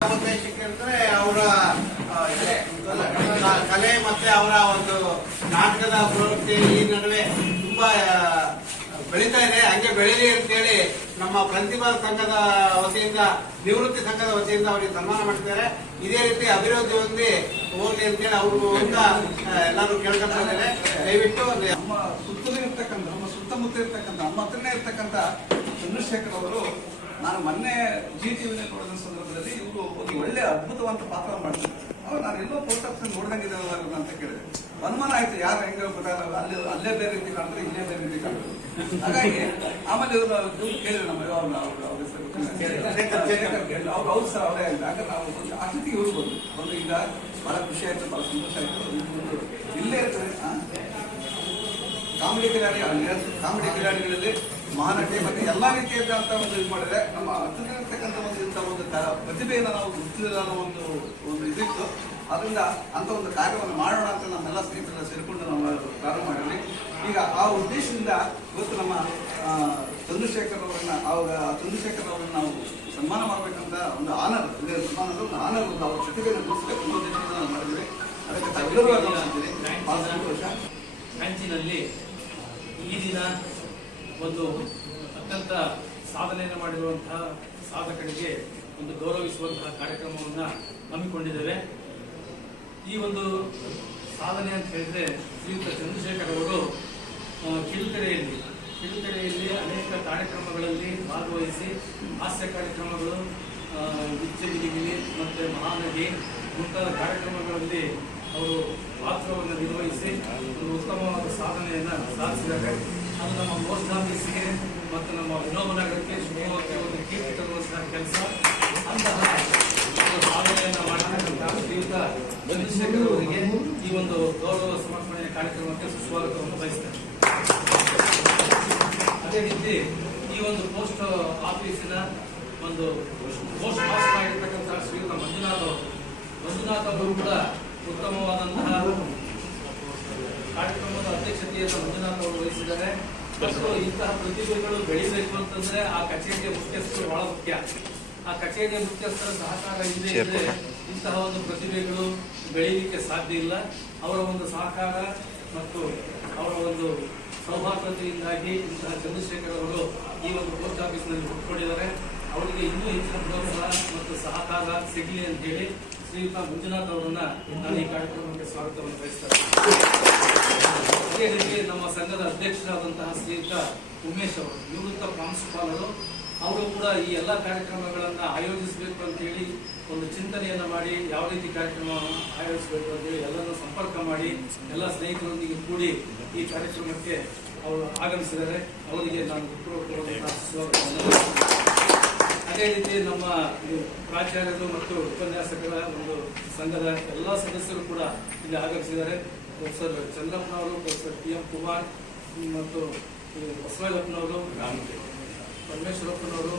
ಉದ್ದೇಶಕ್ಕೆ ಅವರ ಕಲೆ ಮತ್ತೆ ಅವರ ಒಂದು ನಾಟಕದ ಪ್ರವೃತ್ತಿ ಈ ನಡುವೆ ತುಂಬಾ ಬೆಳೀತಾ ಇದೆ. ಹಂಗೆ ಬೆಳೀಲಿ ಅಂತೇಳಿ ನಮ್ಮ ಪ್ರತಿಭಾ ಸಂಘದ ವತಿಯಿಂದ, ನಿವೃತ್ತಿ ಸಂಘದ ವತಿಯಿಂದ ಅವರಿಗೆ ಸನ್ಮಾನ ಮಾಡ್ತಿದ್ದಾರೆ ಇದೇ ರೀತಿ ಅಭಿವೃದ್ಧಿ ಹೊಂದಿ ಹೋಗ್ಲಿ ಅಂತೇಳಿ ಅವರು ಎಲ್ಲರೂ ಕೇಳ್ಕೊತಾ ಇದ್ದಾರೆ ದಯವಿಟ್ಟು ನಮ್ಮ ಸುತ್ತಲೂ ಇರ್ತಕ್ಕಂಥ ನಮ್ಮ ಸುತ್ತಮುತ್ತ ಇರ್ತಕ್ಕಂಥ, ನಮ್ಮ ಹತ್ರನೇ ಇರ್ತಕ್ಕಂಥ ಚಂದ್ರಶೇಖರ್ ಅವರು ನಾನು ಮೊನ್ನೆ ಜಿ ಟಿವಿನಲ್ಲಿ ನೋಡಿದ ಸಂದರ್ಭದಲ್ಲಿ ಇವರು ಒಂದು ಒಳ್ಳೆ ಅದ್ಭುತವಾದ ಪಾತ್ರ ಮಾಡಿದ್ರು ಅವ್ರು ನಾನು ಎಲ್ಲೋ ಪೋಸ್ಟ್ ಆಫೀಸ್ ನೋಡ್ದಂಗಿದ್ದಾರಲ್ಲ ಅಂತ ಕೇಳಿದೆ. ಅನುಮಾನ ಆಯ್ತು ಯಾರು ಹೆಂಗೆ ಗೊತ್ತಾಗಲ್ಲ ಅಲ್ಲಿ ಅಲ್ಲೇ ಬೇರೆ ರೀತಿ ಕಾಣ್ತಾರೆ ಇಲ್ಲೇ ಬೇರೆ ರೀತಿ ಕಾಣ್ತಾರೆ. ಹಾಗಾಗಿ ಆಮೇಲೆ ಇವರು ದುಡ್ಡು ಕೇಳಿದ್ರು ನಮ್ಮ ಅವ್ರ ಅವ್ರ ಅವ್ರ ಹೆಸರು ಅವ್ರು ಹೌದು ಸರ್ ಅವರೇ ಅಂತ. ಹಾಗೆ ನಾವು ಒಂದು ಅತಿಥಿ ಇವ್ರು ಬಂದು ಒಂದು ಈಗ ಬಹಳ ಖುಷಿ ಆಯ್ತು ಬಹಳ ಸಂತೋಷ ಆಯ್ತು. ಇಲ್ಲೇ ಇರ್ತಾರೆ? ಕಾಮಿಡಿ ಕಿಲಾಡಿ ಕಾಮಿಡಿ ಕಿಲಾಡಿಗಳಲ್ಲಿ ಮಹಾನಟಿ ಮತ್ತೆ ಎಲ್ಲಾ ರೀತಿಯಾದಂತ ಒಂದು ಇದು ಮಾಡಿದ್ರೆ ನಮ್ಮ ಹತ್ತಿರತಕ್ಕಂಥ ಒಂದು ಇಂಥ ಒಂದು ಕ- ಪ್ರತಿಭೆಯನ್ನು ನಾವು ಗುರುತಿಸಿದ ಅನ್ನೋ ಒಂದು ಒಂದು ಇದಿತ್ತು ಅದರಿಂದ ಅಂತ ಒಂದು ಕಾರ್ಯವನ್ನು ಮಾಡೋಣ ಅಂತ ನಮ್ಮೆಲ್ಲ ಸ್ನೇಹಿತರೆಲ್ಲ ಸೇರಿಕೊಂಡು ನಾವು ಪ್ರಾರಂಭ ಮಾಡಿದ್ವಿ ಈಗ ಆ ಉದ್ದೇಶದಿಂದ ಇವತ್ತು ನಮ್ಮ ಚಂದ್ರಶೇಖರ್ ಅವರನ್ನ ಅವಾಗ ಚಂದ್ರಶೇಖರ್ ಅವರನ್ನು ನಾವು ಸನ್ಮಾನ ಮಾಡಬೇಕಂತ ಒಂದು ಆನರ್ ಇದೆ ಸನ್ಮಾನದ ಒಂದು ಆನರ್ ಒಂದು ಅವ್ರ ಪ್ರತಿಭೆಯನ್ನು ಗುರುತಿಸಬೇಕು ಅನ್ನೋ ಉದ್ದೇಶದಿಂದ ನಾವು ಮಾಡಿದ್ವಿ ಅದಕ್ಕೆ ತಾವೆಲ್ಲರೂ ಅಂತೀನಿ ಬಹಳ ಸಂತೋಷ ಬ್ಯಾಂಕಿನಲ್ಲಿ ಈ ದಿನ ಒಂದು ಅತ್ಯಂತ ಸಾಧನೆಯನ್ನು ಮಾಡಿರುವಂತಹ ಸಾಧಕರಿಗೆ ಒಂದು ಗೌರವಿಸುವಂತಹ ಕಾರ್ಯಕ್ರಮವನ್ನು ಹಮ್ಮಿಕೊಂಡಿದ್ದೇವೆ. ಈ ಒಂದು ಸಾಧನೆ ಅಂತ ಹೇಳಿದ್ರೆ ಶ್ರೀಯುತ ಚಂದ್ರಶೇಖರ್ ಅವರು ಕಿರುತೆರೆಯಲ್ಲಿ ಕಿರುತೆರೆಯಲ್ಲಿ ಅನೇಕ ಕಾರ್ಯಕ್ರಮಗಳಲ್ಲಿ ಭಾಗವಹಿಸಿ ಹಾಸ್ಯ ಕಾರ್ಯಕ್ರಮಗಳು ಬಿಚ್ಚಗಿರಿಗಿರಿ ಮತ್ತು ಮಹಾನದಿ ಮುಂತಾದ ಕಾರ್ಯಕ್ರಮಗಳಲ್ಲಿ ಅವರು ಪಾತ್ರವನ್ನು ನಿರ್ವಹಿಸಿ ಒಂದು ಉತ್ತಮವಾದ ಸಾಧನೆಯನ್ನು ಸಾಧಿಸಿದ್ದಾರೆ. ಅದು ನಮ್ಮ ಪೋಸ್ಟ್ ಆಫೀಸ್ಗೆ ಮತ್ತು ನಮ್ಮ ವಿನೋಬ ನಗರಕ್ಕೆ ಶಿವಮೊಗ್ಗಕ್ಕೆ ಒಂದು ಕೀರ್ತಿ ತರುವಂತಹ ಕೆಲಸ. ಅಂತಹ ಸಾಧನೆಯನ್ನು ಮಾಡತಕ್ಕಂಥ ಶ್ರೀಯುತ ಚಂದ್ರಶೇಖರ್ ಅವರಿಗೆ ಈ ಒಂದು ಗೌರವ ಸಮರ್ಪಣೆಯ ಕಾರ್ಯಕ್ರಮಕ್ಕೆ ಸುಸ್ವಾಗತವನ್ನು ಬಯಸ್ತೇನೆ. ಅದೇ ರೀತಿ ಈ ಒಂದು ಪೋಸ್ಟ್ ಆಫೀಸಿನ ಒಂದು ಪೋಸ್ಟ್ ಮಾಸ್ಟರ್ ಆಗಿರ್ತಕ್ಕಂಥ ಶ್ರೀಯುತ ಮಂಜುನಾಥ್ ಅವರು. ಮಂಜುನಾಥ್ ಅವರು ಕೂಡ ಉತ್ತಮವಾದಂತಹ ಕಾರ್ಯಕ್ರಮದ ಅಧ್ಯಕ್ಷತೆಯನ್ನು ಮಂಜುನಾಥ್ ಅವರು ವಹಿಸಿದ್ದಾರೆ. ಮತ್ತು ಇಂತಹ ಪ್ರತಿಭೆಗಳು ಬೆಳಿಬೇಕು ಅಂತಂದ್ರೆ ಆ ಕಚೇರಿಯ ಮುಖ್ಯಸ್ಥರು ಬಹಳ ಮುಖ್ಯ. ಆ ಕಚೇರಿಯ ಮುಖ್ಯಸ್ಥರ ಸಹಕಾರ ಇಲ್ಲದೆ ಇದ್ರೆ ಇಂತಹ ಒಂದು ಪ್ರತಿಭೆಗಳು ಬೆಳೀಲಿಕ್ಕೆ ಸಾಧ್ಯ ಇಲ್ಲ. ಅವರ ಒಂದು ಸಹಕಾರ ಮತ್ತು ಅವರ ಒಂದು ಸೌಹಾರ್ದತೆಯಿಂದಾಗಿ ಇಂತಹ ಚಂದ್ರಶೇಖರ್ ಅವರು ಈ ಒಂದು ಪೋಸ್ಟ್ ಆಫೀಸ್ನಲ್ಲಿ ಹುಟ್ಕೊಂಡಿದ್ದಾರೆ ಅವರಿಗೆ ಇನ್ನೂ ಹೆಚ್ಚಿನ ಪ್ರೋತ್ಸಾಹ ಮತ್ತು ಸಹಕಾರ ಸಿಗಲಿ ಅಂತ ಹೇಳಿ ಶ್ರೀಯುತ ಮಂಜುನಾಥ್ ಅವರನ್ನ ನಾನು ಈ ಕಾರ್ಯಕ್ರಮಕ್ಕೆ ಸ್ವಾಗತವನ್ನು ಬಯಸ್ತಾರೆ ಅದೇ ರೀತಿ ನಮ್ಮ ಸಂಘದ ಅಧ್ಯಕ್ಷರಾದಂತಹ ಶ್ರೀಯುತ ಉಮೇಶ್ ಅವರು, ನಿವೃತ್ತ ಪ್ರಾಂಶುಪಾಲರು, ಅವರು ಕೂಡ ಈ ಎಲ್ಲ ಕಾರ್ಯಕ್ರಮಗಳನ್ನು ಆಯೋಜಿಸಬೇಕು ಅಂತ ಹೇಳಿ ಒಂದು ಚಿಂತನೆಯನ್ನು ಮಾಡಿ, ಯಾವ ರೀತಿ ಕಾರ್ಯಕ್ರಮವನ್ನು ಆಯೋಜಿಸಬೇಕು ಅಂತ ಹೇಳಿ ಎಲ್ಲರನ್ನು ಸಂಪರ್ಕ ಮಾಡಿ, ಎಲ್ಲ ಸ್ನೇಹಿತರೊಂದಿಗೆ ಕೂಡಿ ಈ ಕಾರ್ಯಕ್ರಮಕ್ಕೆ ಅವರು ಆಗಮಿಸಿದ್ದಾರೆ ಅವರಿಗೆ ನಾನು ಸ್ವಾಗತವನ್ನು. ಅದೇ ರೀತಿ ನಮ್ಮ ಪ್ರಾಚಾರ್ಯರು ಮತ್ತು ಉಪನ್ಯಾಸಕರ ಒಂದು ಸಂಘದ ಎಲ್ಲ ಸದಸ್ಯರು ಕೂಡ ಇಲ್ಲಿ ಆಗಮಿಸಿದ್ದಾರೆ. ಪ್ರೊಫೆಸರ್ ಚಂದ್ರಪ್ಪನವರು ಪ್ರೊಫೆಸರ್ ಟಿ ಎಂ ಕುಮಾರ್ ಮತ್ತು ಈ ಬಸವರಾಜಪ್ಪನವರು ಪರಮೇಶ್ವರಪ್ಪನವರು